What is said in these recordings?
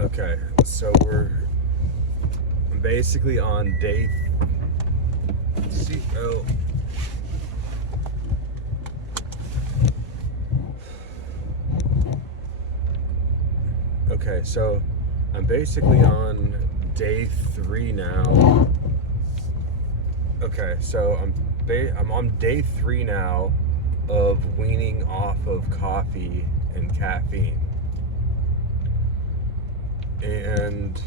Okay, so I'm basically on day. See, oh, okay, so I'm basically on day 3 now. Okay, so I'm on day 3 now of weaning off of coffee and caffeine, and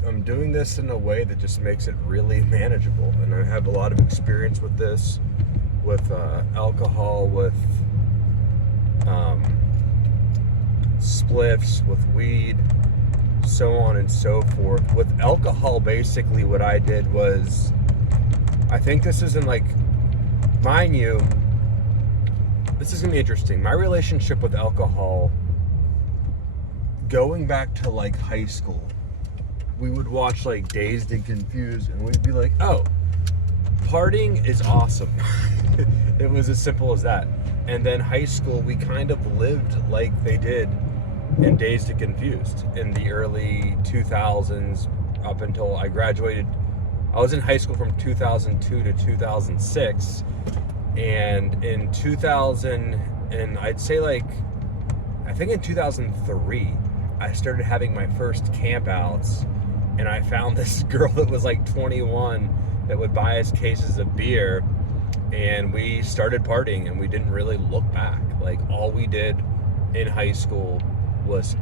I'm doing this in a way that just makes it really manageable, and I have a lot of experience with this, with alcohol, with um, spliffs, with weed, so on and so forth. With alcohol, basically what I did was, I think this isn't like, mind you, this is going to be interesting. My relationship with alcohol, going back to like high school, we would watch like Dazed and Confused, and we'd be like, oh, partying is awesome. It was as simple as that. And then high school, we kind of lived like they did in Dazed and Confused in the early 2000s up until I graduated. I was in high school from 2002 to 2006, and in 2000, and I'd say like, I think in 2003, I started having my first campouts, and I found this girl that was like 21 that would buy us cases of beer, and we started partying, and we didn't really look back. Like, all we did in high school was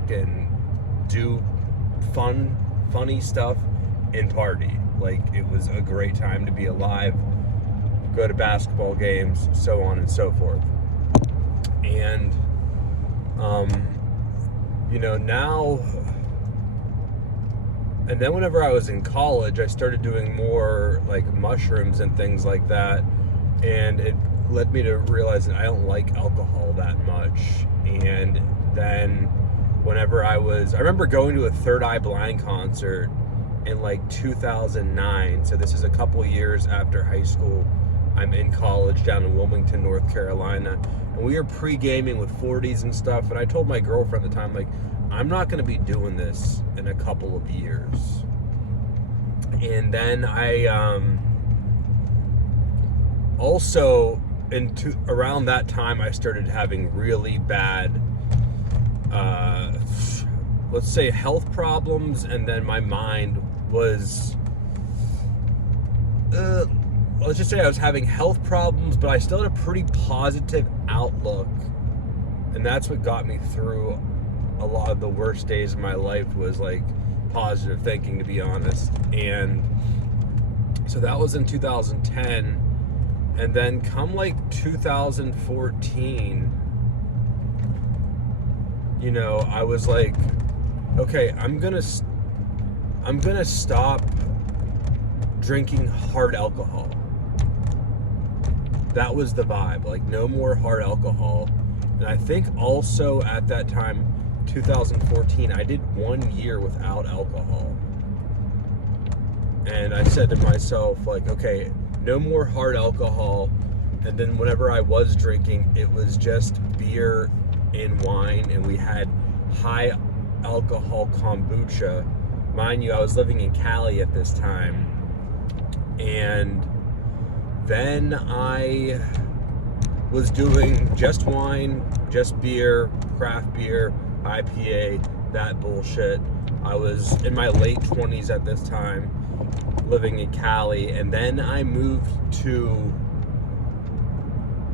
do funny stuff and party. Like, it was a great time to be alive, go to basketball games, so on and so forth. And now, and then whenever I was in college, I started doing more like mushrooms and things like that, and it led me to realize that I don't like alcohol that much. And then whenever I remember going to a Third Eye Blind concert in like 2009, so this is a couple years after high school. I'm in college down in Wilmington, North Carolina, and we were pre-gaming with 40s and stuff, and I told my girlfriend at the time, like, I'm not going to be doing this in a couple of years. And then I also, around that time, I started having really bad, let's say, health problems, and then my mind was, let's just say I was having health problems, but I still had a pretty positive outlook, and that's what got me through a lot of the worst days of my life, was like positive thinking, to be honest. And so that was in 2010, and then come like 2014, I was like, okay, I'm gonna stop drinking hard alcohol. That was the vibe, like, no more hard alcohol. And I think also at that time, 2014, I did 1 year without alcohol. And I said to myself, like, okay, no more hard alcohol. And then whenever I was drinking, it was just beer and wine, and we had high alcohol kombucha. Mind you, I was living in Cali at this time. And then I was doing just wine, just beer, craft beer, IPA, that bullshit. I was in my late 20s at this time, living in Cali, and then I moved to,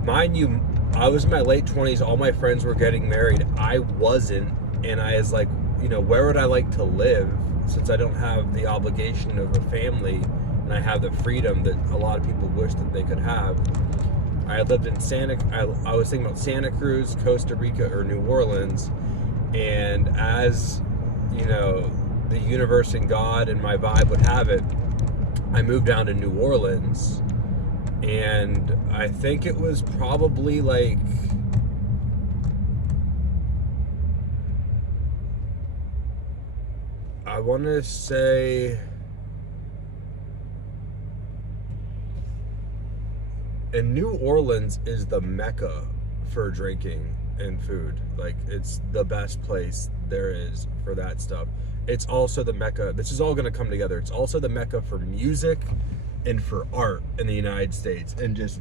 mind you, I was in my late 20s, all my friends were getting married, I wasn't, and I was like, where would I like to live, since I don't have the obligation of a family, and I have the freedom that a lot of people wish that they could have. I had lived in I was thinking about Santa Cruz, Costa Rica, or New Orleans, and as, the universe and God and my vibe would have it, I moved down to New Orleans, and I think it was probably like, I want to say, and New Orleans is the mecca for drinking. and food. Like, it's the best place there is for that stuff. It's also the mecca. This is all going to come together. It's also the mecca for music and for art in the United States and just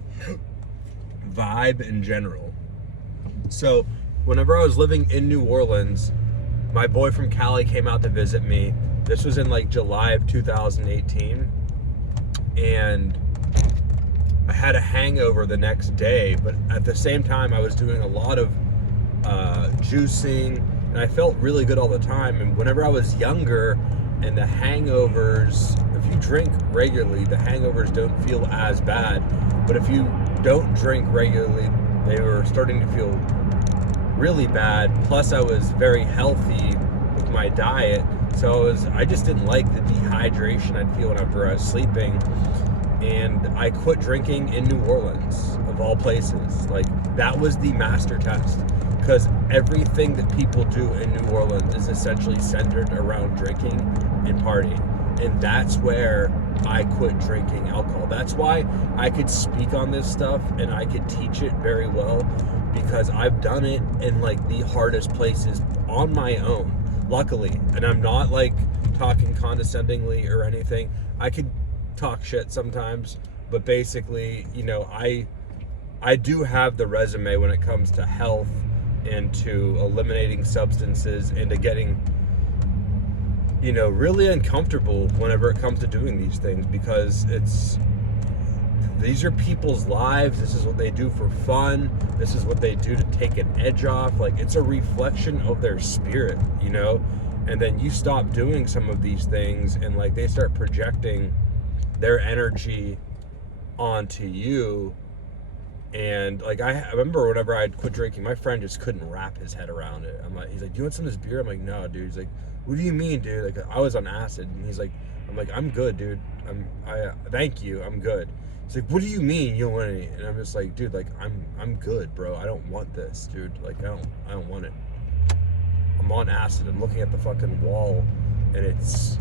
vibe in general. So whenever I was living in New Orleans, my boy from Cali came out to visit me. This was in like July of 2018, and I had a hangover the next day, but at the same time I was doing a lot of juicing, and I felt really good all the time. And whenever I was younger, and the hangovers, if you drink regularly, the hangovers don't feel as bad, but if you don't drink regularly, they were starting to feel really bad. Plus I was very healthy with my diet, so I just didn't like the dehydration I'd feel whenever I was sleeping. And I quit drinking in New Orleans, of all places. Like, that was the master test, because everything that people do in New Orleans is essentially centered around drinking and partying. And that's where I quit drinking alcohol. That's why I could speak on this stuff and I could teach it very well, because I've done it in like the hardest places on my own, luckily. And I'm not like talking condescendingly or anything. I could talk shit sometimes, but basically, you know, I do have the resume when it comes to health and to eliminating substances and to getting, you know, really uncomfortable whenever it comes to doing these things, because these are people's lives. This is what they do for fun. This is what they do to take an edge off. Like, it's a reflection of their spirit, you know? And then you stop doing some of these things and like they start projecting their energy onto you. And like, I remember whenever I'd quit drinking, my friend just couldn't wrap his head around it. He's like, do you want some of this beer? I'm like, no, dude. He's like, what do you mean, dude? Like, I was on acid. And he's like, I'm good, dude. Thank you, I'm good. He's like, what do you mean you don't want any? And I'm just like, dude, like, I'm good, bro. I don't want this, dude. Like, I don't want it. I'm on acid. I'm looking at the fucking wall, and it's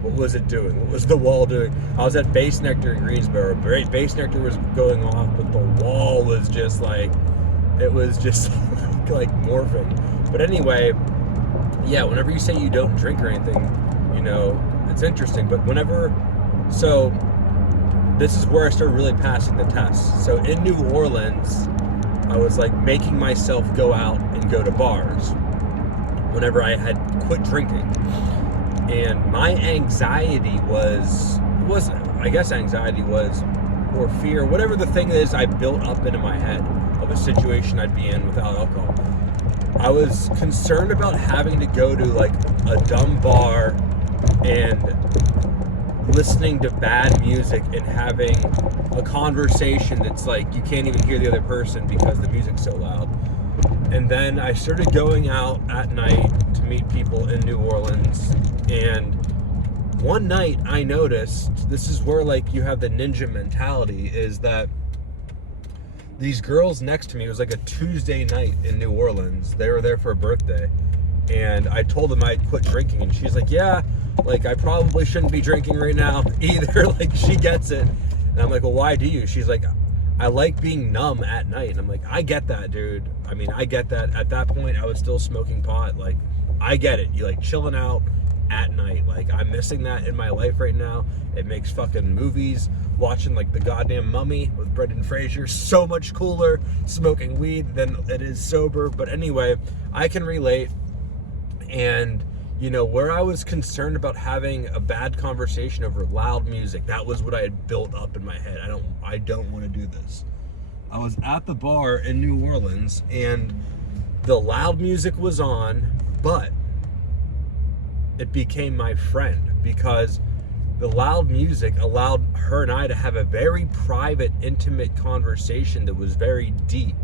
what was it doing? What was the wall doing? I was at Base Nectar in Greensboro. Base Nectar was going off, but the wall was just like, it was just like morphing. But anyway, yeah, whenever you say you don't drink or anything, you know, it's interesting. But so this is where I started really passing the test. So in New Orleans, I was like making myself go out and go to bars whenever I had quit drinking. And my anxiety or fear, whatever the thing is I built up into my head of a situation I'd be in without alcohol. I was concerned about having to go to like a dumb bar and listening to bad music and having a conversation that's like, you can't even hear the other person because the music's so loud. And then I started going out at night to meet people in New Orleans. And one night I noticed, this is where like you have the ninja mentality, is that these girls next to me, it was like a Tuesday night in New Orleans. They were there for a birthday. And I told them I'd quit drinking. And she's like, yeah, like I probably shouldn't be drinking right now either. Like, she gets it. And I'm like, well, why do you? She's like, I like being numb at night. And I'm like, I get that, dude. I mean, I get that. At that point, I was still smoking pot. Like, I get it. You like chilling out at night. Like, I'm missing that in my life right now. It makes fucking movies, watching like The Goddamn Mummy with Brendan Fraser, so much cooler smoking weed than it is sober. But anyway, I can relate. And you know, where I was concerned about having a bad conversation over loud music, that was what I had built up in my head. I don't want to do this. I was at the bar in New Orleans and the loud music was on, but it became my friend because the loud music allowed her and I to have a very private, intimate conversation that was very deep,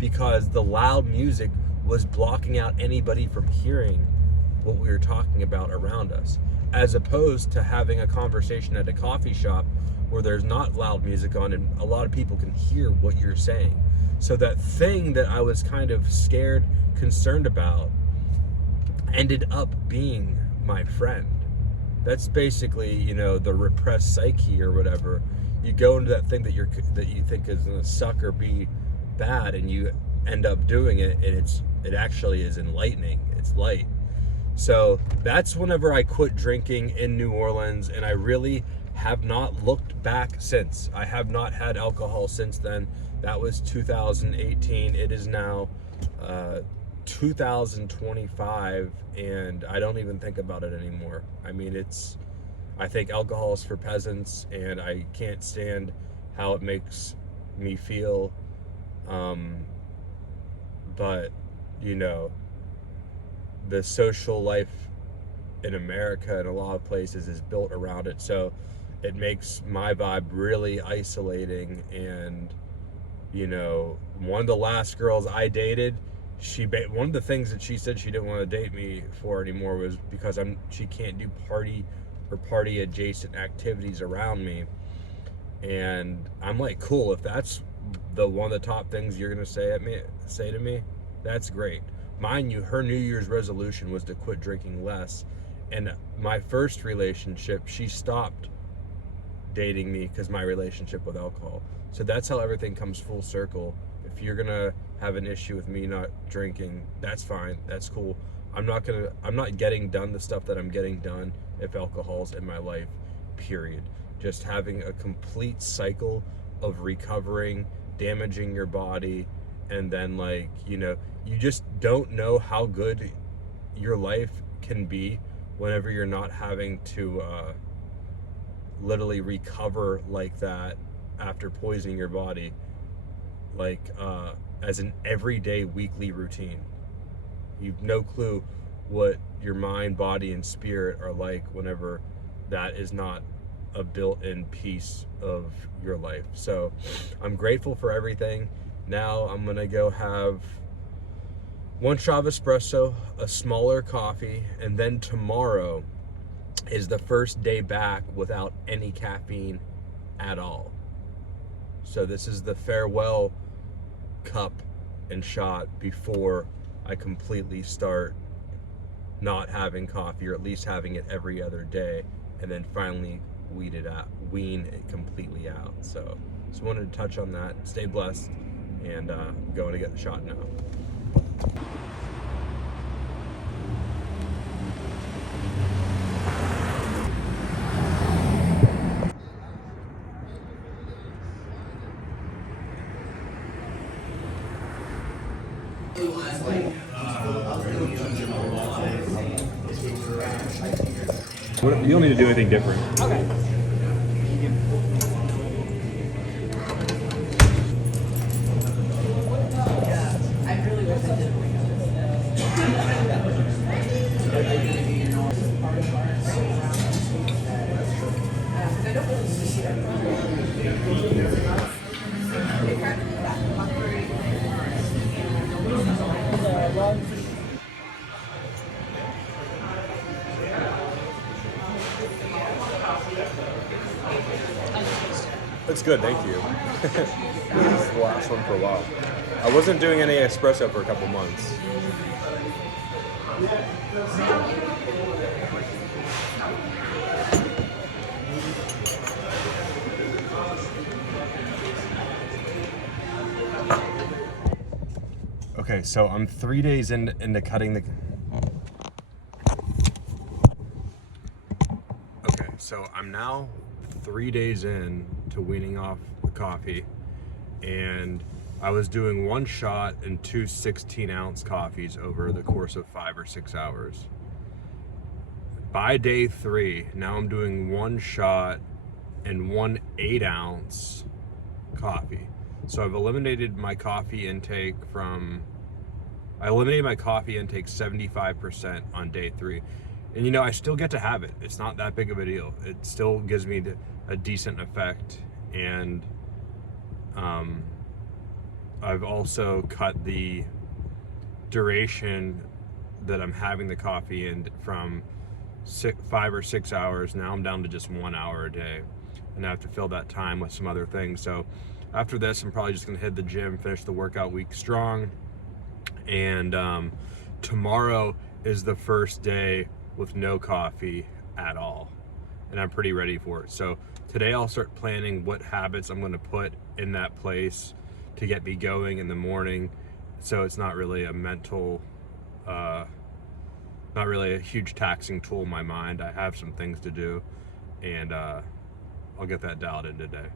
because the loud music was blocking out anybody from hearing what we were talking about around us, as opposed to having a conversation at a coffee shop where there's not loud music on and a lot of people can hear what you're saying. So that thing that I was kind of scared, concerned about, ended up being my friend. That's basically, you know, the repressed psyche or whatever. You go into that thing that you think is gonna suck or be bad and you end up doing it, and it actually is enlightening. It's light. So that's whenever I quit drinking in New Orleans, and I really have not looked back since. I have not had alcohol since then. That was 2018. It is now 2025, and I don't even think about it anymore. I mean, I think alcohol is for peasants, and I can't stand how it makes me feel. But, you know, the social life in America and a lot of places is built around it. So it makes my vibe really isolating. And, you know, one of the last girls I dated, one of the things that she said she didn't want to date me for anymore was because she can't do party or party adjacent activities around me. And I'm like, cool, if that's one of the top things you're gonna say to me, that's great. Mind you, her New Year's resolution was to quit drinking less. And my first relationship, she stopped dating me because my relationship with alcohol. So that's how everything comes full circle. If you're gonna have an issue with me not drinking, that's fine, that's cool. I'm not getting done the stuff that I'm getting done if alcohol's in my life, period. Just having a complete cycle of recovering, damaging your body, and then, like, you know, you just don't know how good your life can be whenever you're not having to literally recover like that after poisoning your body, like as an everyday weekly routine. You've no clue what your mind, body, and spirit are like whenever that is not a built-in piece of your life. So I'm grateful for everything. Now I'm gonna go have one shot of espresso, a smaller coffee, and then tomorrow is the first day back without any caffeine at all. So this is the farewell cup and shot before I completely start not having coffee, or at least having it every other day, and then finally wean it completely out. So just wanted to touch on that. Stay blessed, and going to get the shot now. You don't need to do anything different. Okay. I really wish I did. It's good, thank you. This is the last one for a while. I wasn't doing any espresso for a couple months. Okay, so I'm 3 days into cutting the... Okay, so I'm now 3 days in to weaning off the coffee, and I was doing one shot and two 16-ounce coffees over the course of 5 or 6 hours. By day 3, now I'm doing one shot and one 8-ounce coffee. So I've eliminated my coffee intake I eliminated my coffee intake 75% on day 3. And, you know, I still get to have it. It's not that big of a deal. It still gives me a decent effect. And I've also cut the duration that I'm having the coffee in from 5 or 6 hours. Now I'm down to just 1 hour a day. And I have to fill that time with some other things. So after this, I'm probably just going to hit the gym, finish the workout week strong. And tomorrow is the first day with no coffee at all, and I'm pretty ready for it. So today I'll start planning what habits I'm going to put in that place to get me going in the morning. So it's not really a mental, not really a huge taxing tool in my mind. I have some things to do, and I'll get that dialed in today.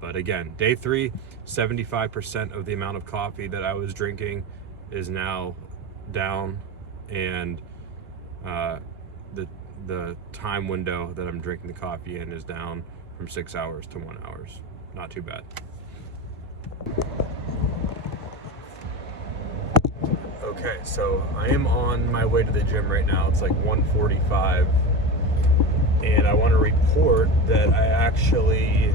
But again, day 3, 75% of the amount of coffee that I was drinking is now down, and the time window that I'm drinking the coffee in is down from 6 hours to 1 hour. Not too bad. Okay, so I am on my way to the gym right now. It's like 1:45, and I want to report that I actually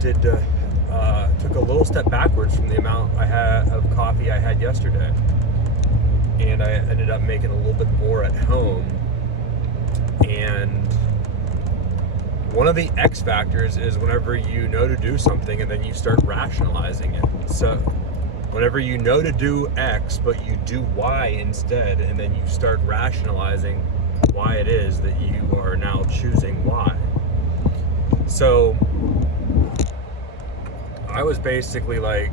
took a little step backwards from the amount I had of coffee I had yesterday, and I ended up making a little bit more at home. And one of the X factors is whenever you know to do something and then you start rationalizing it. So whenever you know to do X but you do Y instead, and then you start rationalizing why it is that you are now choosing Y. So I was basically like,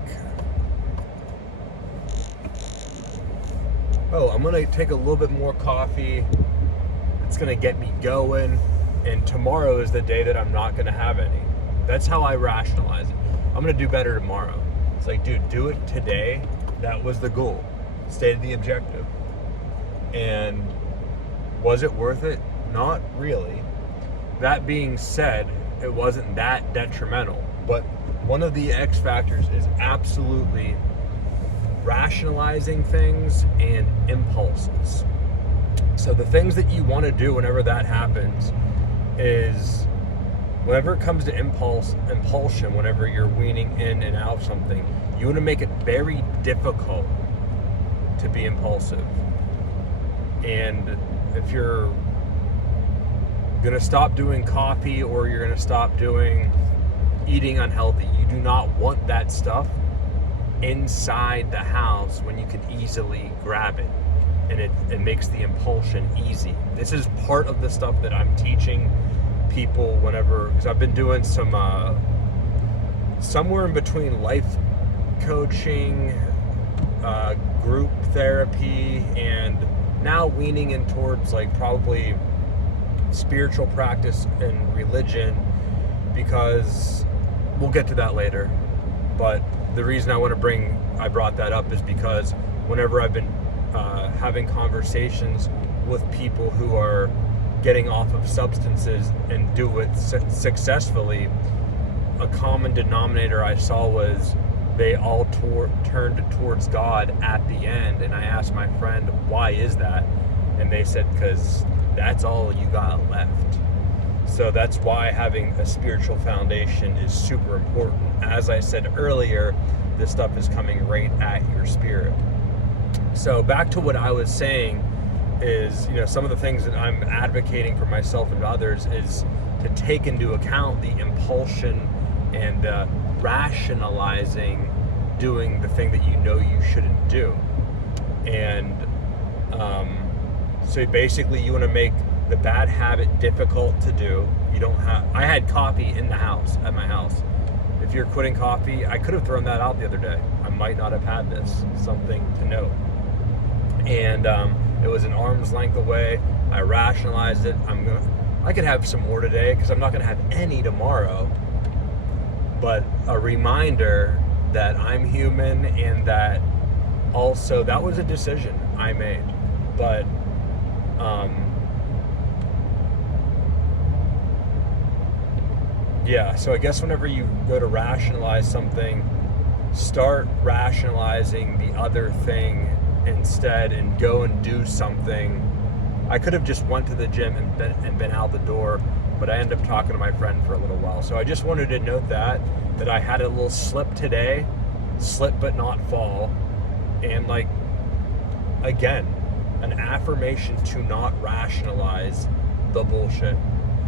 oh, I'm gonna take a little bit more coffee. It's gonna get me going, and tomorrow is the day that I'm not gonna have any. That's how I rationalize it. I'm gonna do better tomorrow. It's like, dude, do it today. That was the goal. Stated the objective. And was it worth it? Not really. That being said, it wasn't that detrimental. But one of the X factors is absolutely rationalizing things and impulses. So the things that you want to do whenever that happens is, whenever it comes to impulsion, whenever you're weaning in and out of something, you want to make it very difficult to be impulsive. And if you're going to stop doing coffee, or you're going to stop doing eating unhealthy, you do not want that stuff inside the house when you can easily grab it, and it makes the impulsion easy. This is part of the stuff that I'm teaching people whenever, because I've been doing some somewhere in between life coaching, group therapy, and now leaning in towards like probably spiritual practice and religion, because we'll get to that later. But the reason I brought that up is because whenever I've been having conversations with people who are getting off of substances and do it successfully, a common denominator I saw was they all turned towards God at the end. And I asked my friend, why is that? And they said, because that's all you got left. So that's why having a spiritual foundation is super important. As I said earlier, this stuff is coming right at your spirit. So back to what I was saying is, some of the things that I'm advocating for myself and others is to take into account the impulsion and rationalizing doing the thing that you shouldn't do. And so basically you want to make the bad habit difficult to do. I had coffee in the house, at my house. If you're quitting coffee, I could have thrown that out the other day. I might not have had this, something to note. And it was an arm's length away. I rationalized it. I could have some more today because I'm not gonna have any tomorrow. But a reminder that I'm human, and that also that was a decision I made. But yeah, so I guess whenever you go to rationalize something, start rationalizing the other thing instead, and go and do something. I could have just went to the gym and been out the door, but I ended up talking to my friend for a little while. So I just wanted to note that I had a little slip today, slip but not fall. And like, again, an affirmation to not rationalize the bullshit.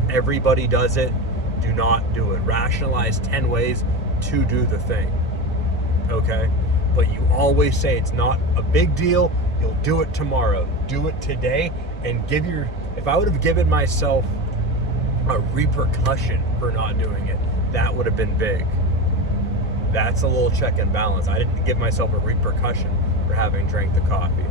Everybody does it. Do not do it. Rationalize 10 ways to do the thing. Okay? But you always say it's not a big deal. You'll do it tomorrow. Do it today, and if I would have given myself a repercussion for not doing it, that would have been big. That's a little check and balance. I didn't give myself a repercussion for having drank the coffee.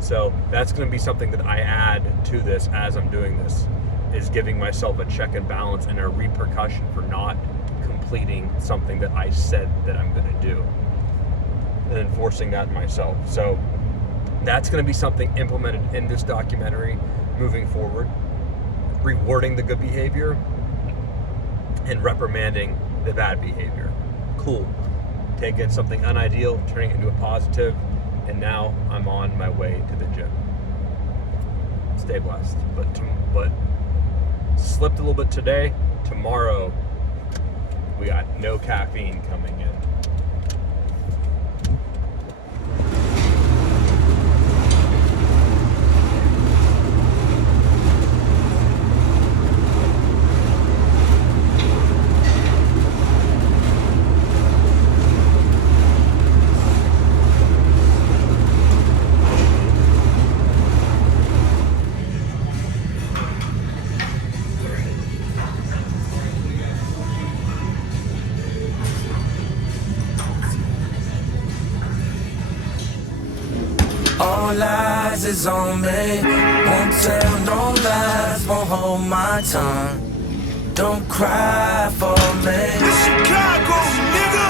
So that's going to be something that I add to this as I'm doing this, is giving myself a check and balance and a repercussion for not completing something that I said that I'm going to do, and enforcing that myself. So that's going to be something implemented in this documentary moving forward, rewarding the good behavior and reprimanding the bad behavior. Cool. Taking something unideal, turning it into a positive, and now I'm on my way to the gym. Stay blessed. But slipped a little bit today. Tomorrow, we got no caffeine coming in. All eyes is on me. Won't tell no lies, won't hold my tongue. Don't cry for me. Chicago, nigga.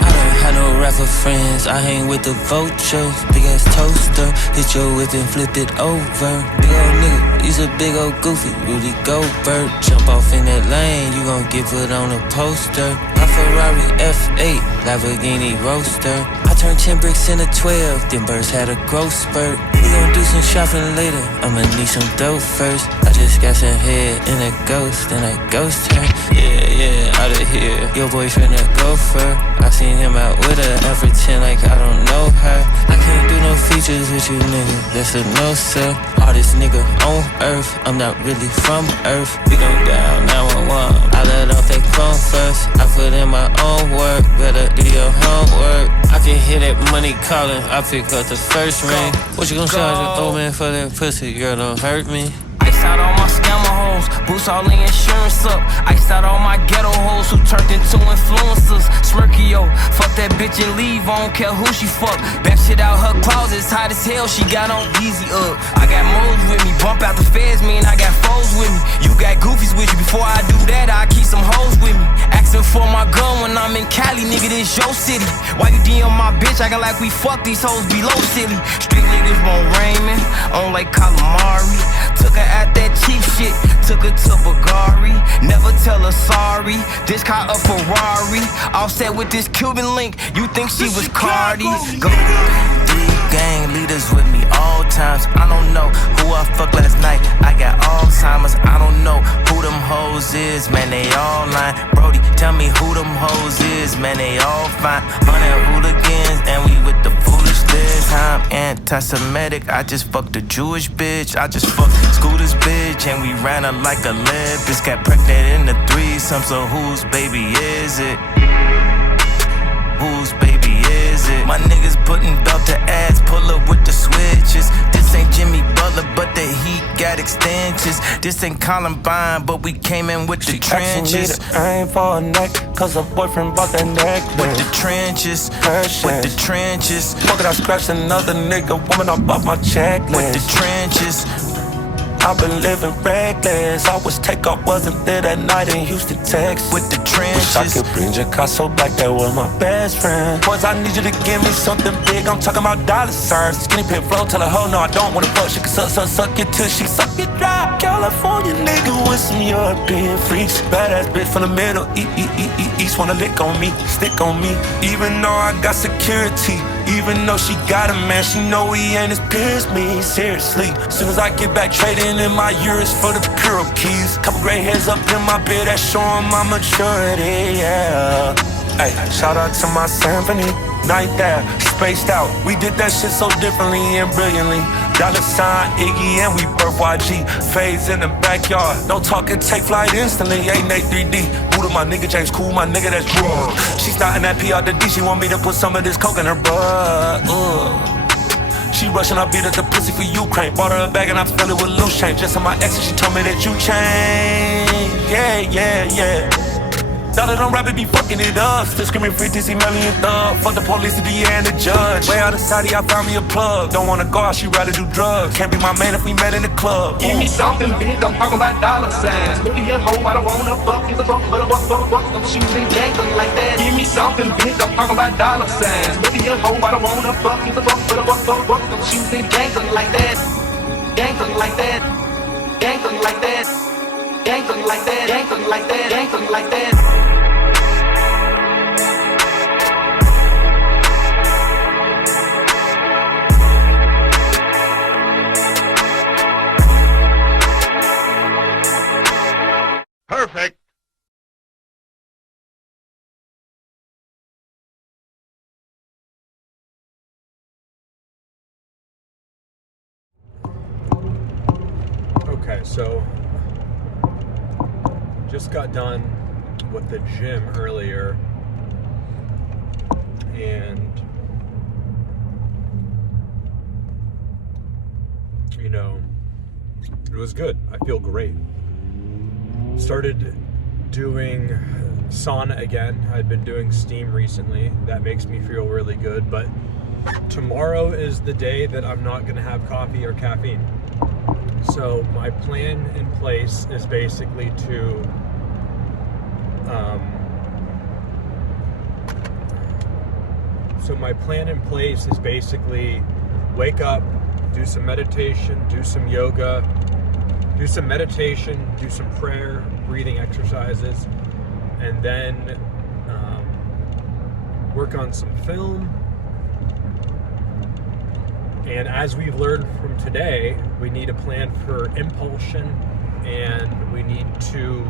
I don't have no rapper friends, I hang with the vultures. Big ass toaster, hit your whip and flip it over. Big old nigga, he's a big old goofy, Rudy Goldberg. Jump off in that lane, you gon' get put on a poster. My Ferrari F8, Lamborghini Roadster. I turned 10 bricks into 12, then birds had a growth spurt. We gon' do some shopping later, I'ma need some dough first. I just got some head in a ghost, and that ghost her. Yeah, out of here, your boyfriend a gopher. I seen him out with her, I pretend like I don't know her. I can't do no features with you, nigga, that's a no, sir. Hardest nigga on earth, I'm not really from earth. We gon' dial 911, I let off that phone first. I put in my own work, better do your homework. I can hear that money calling, I pick up the first ring. What you gon' charge an old man for that pussy, girl, don't hurt me. Ice out all my scammer hoes, boost all the insurance up. Ice out all my ghetto hoes who turned into influencers. Smirkio, fuck that bitch and leave, I don't care who she fuck. Bap shit out her closet's hot as hell, she got on easy up. I got moles with me, bump out the feds, mean I got foes with me. You got goofies with you, before I do that, I keep some hoes with me. Asking for my gun when I'm in Cali, nigga, this your city. Why you DM my bitch, acting like we fuck these hoes below silly. Street niggas won't Raymond, on like calamari. Took her at that cheap shit, took her to Bulgari. Never tell her sorry, this car a Ferrari. All set with this Cuban link, you think she was Cardi. Go. Three gang leaders with me all times. I don't know who I fucked last night, I got Alzheimer's. I don't know who them hoes is, man, they all lying. Brody, tell me who them hoes is, man, they all fine. 100 hooligans and we with the foolish lids. I'm anti-Semitic, I just fucked a Jewish bitch. I just fucked Scooter's bitch and we ran her like a lead. Bitch got pregnant in the threesome, so whose baby is it? Whose baby is it? My niggas putting belt to ass, pull up with the switches. This ain't Jimmy Butler, but the heat got extensions. This ain't Columbine, but we came in with the trenches. I ain't for a neck, cause her boyfriend bought that necklace. With the trenches, with the trenches. Fuck it, I scratched another nigga, woman, I bought my checklist. With the trenches. I've been living reckless. I was take off, wasn't there that night in Houston, Texas. With the trenches. Wish I could bring Jacasso back, that was my best friend. Boys, I need you to give me something big, I'm talking about dollar signs. Skinny pit flow, tell her, oh no, I don't wanna fuck. She can suck it till she suck it dry. California nigga with some European freaks. Badass bitch from the middle, east wanna lick on me, stick on me. Even though I got security, even though she got a man, she know he ain't as pure as me, seriously. Soon as I get back trading in my euros for the Puro keys. Couple gray hairs up in my beard, that's showing my maturity, yeah. Ay, shout out to my symphony, night there, spaced out. We did that shit so differently and brilliantly. Dollar sign, Iggy, and we birth YG. Fades in the backyard, no talking, take flight instantly. Ain't Nate 3D, Buddha, my nigga, James Cool, my nigga, that's raw. She starting that P out the D, she want me to put some of this coke in her butt. She rushing, I beat up the pussy for Ukraine. Bought her a bag and I filled it with loose change. Just on my ex and she told me that you changed. yeah. Thought it on rap, it be fucking it up. Still screaming free to see Melly and Thug. Fuck the police, the DA and the judge. Way out of Saudi, I found me a plug. Don't wanna go out, she rather do drugs. Can't be my man if we met in the club. Give me something big, I'm talking about dollar signs. Look at your hoe, I don't wanna fuck. It's a fuck, but a fuck. Don't shoot me dangling like that. Give me something big, I'm talking about dollar signs. Look at your hoe, I don't wanna fuck. It's a fuck, but a fuck. Don't shoot me dangling like that. Dangling like that. Dangling like that. Dangling like that. Dangling like that. Dangling like that. Perfect. Okay, so just got done with the gym earlier, and you know, it was good. I feel great. Started doing sauna again. I'd been doing steam recently. That makes me feel really good, but tomorrow is the day that I'm not gonna have coffee or caffeine. So my plan in place is basically to wake up, do some meditation, do some yoga, do some meditation, do some prayer, breathing exercises, and then work on some film. And as we've learned from today, we need a plan for impulsion, and we need to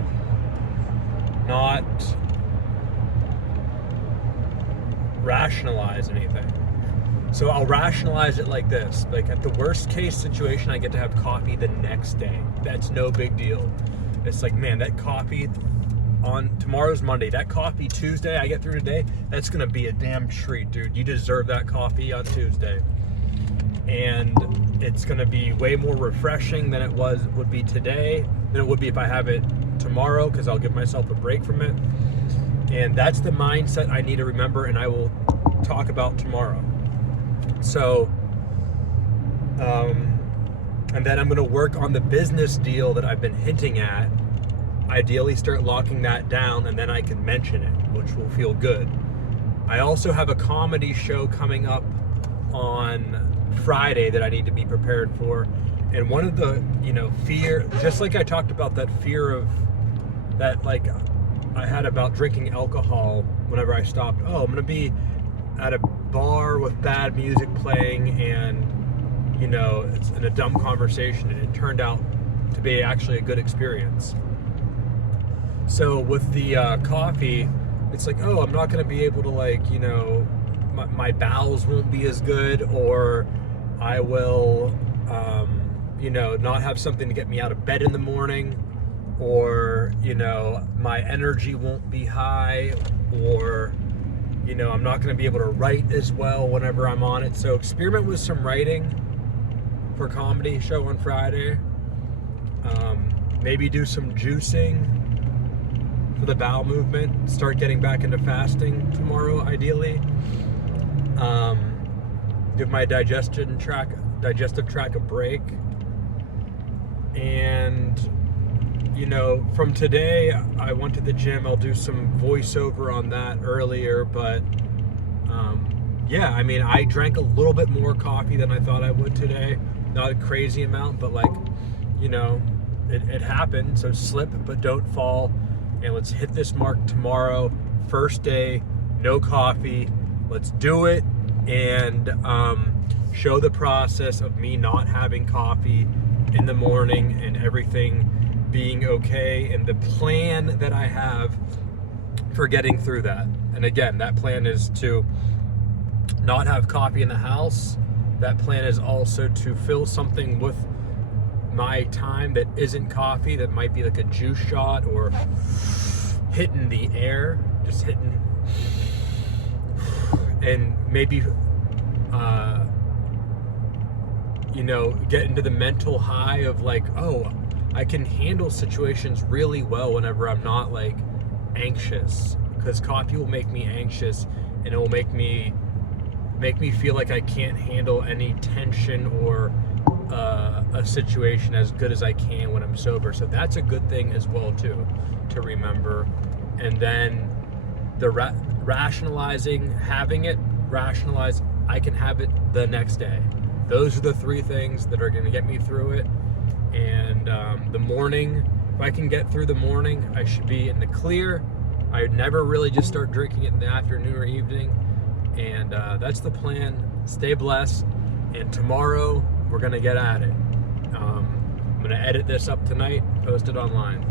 not rationalize anything. So I'll rationalize it like this. Like, at the worst case situation, I get to have coffee the next day. That's no big deal. It's like, man, that coffee on tomorrow's Monday, that coffee Tuesday I get through today, that's gonna be a damn treat, dude. You deserve that coffee on Tuesday. And it's gonna be way more refreshing than it would be today, than it would be if I have it tomorrow, because I'll give myself a break from it. And that's the mindset I need to remember, and I will talk about tomorrow. So, and then I'm gonna work on the business deal that I've been hinting at. Ideally start locking that down, and then I can mention it, which will feel good. I also have a comedy show coming up on Friday that I need to be prepared for. And one of the, fear, just like I talked about that fear of that, like I had about drinking alcohol whenever I stopped. Oh, I'm gonna be at a bar with bad music playing, and it's in a dumb conversation, and it turned out to be actually a good experience. So with the coffee, it's like, oh, I'm not gonna be able to my bowels won't be as good, or I will not have something to get me out of bed in the morning, or my energy won't be high, or I'm not going to be able to write as well whenever I'm on it. So experiment with some writing for comedy show on Friday. Maybe do some juicing for the bowel movement. Start getting back into fasting tomorrow, ideally. Give my digestive tract a break. And from today, I went to the gym. I'll do some voiceover on that earlier, but I drank a little bit more coffee than I thought I would today. Not a crazy amount, but it happened. So slip but don't fall, and let's hit this mark tomorrow. First day, no coffee. Let's do it, and show the process of me not having coffee in the morning and everything being okay, and the plan that I have for getting through that. And again, that plan is to not have coffee in the house. That plan is also to fill something with my time that isn't coffee, that might be like a juice shot, or hitting the air, just hitting, and maybe get into the mental high of like, oh, I can handle situations really well whenever I'm not like anxious, because coffee will make me anxious, and it will make me feel like I can't handle any tension or a situation as good as I can when I'm sober. So that's a good thing as well too, to remember. And then the rationalizing, rationalize, I can have it the next day. Those are the three things that are going to get me through it. And the morning, if I can get through the morning, I should be in the clear. I would never really just start drinking it in the afternoon or evening. And that's the plan. Stay blessed. And tomorrow, we're going to get at it. I'm going to edit this up tonight, post it online.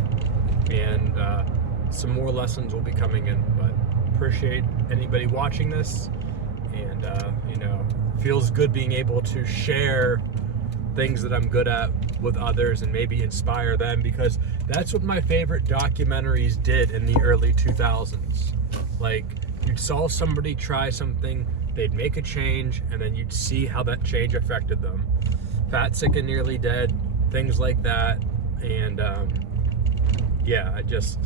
And some more lessons will be coming in. But appreciate anybody watching this. And, feels good being able to share things that I'm good at with others and maybe inspire them, because that's what my favorite documentaries did in the early 2000s. Like, you saw somebody try something, they'd make a change, and then you'd see how that change affected them. Fat, Sick, and Nearly Dead, things like that. And just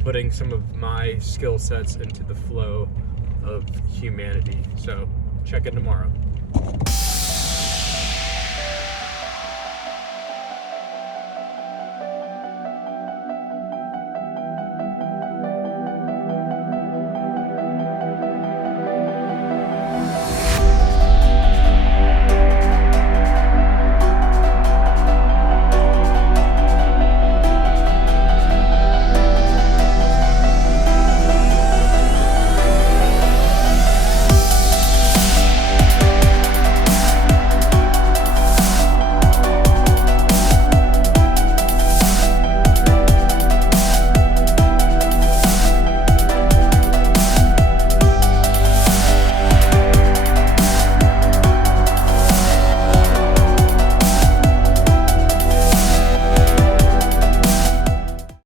putting some of my skill sets into the flow of humanity. So check in tomorrow.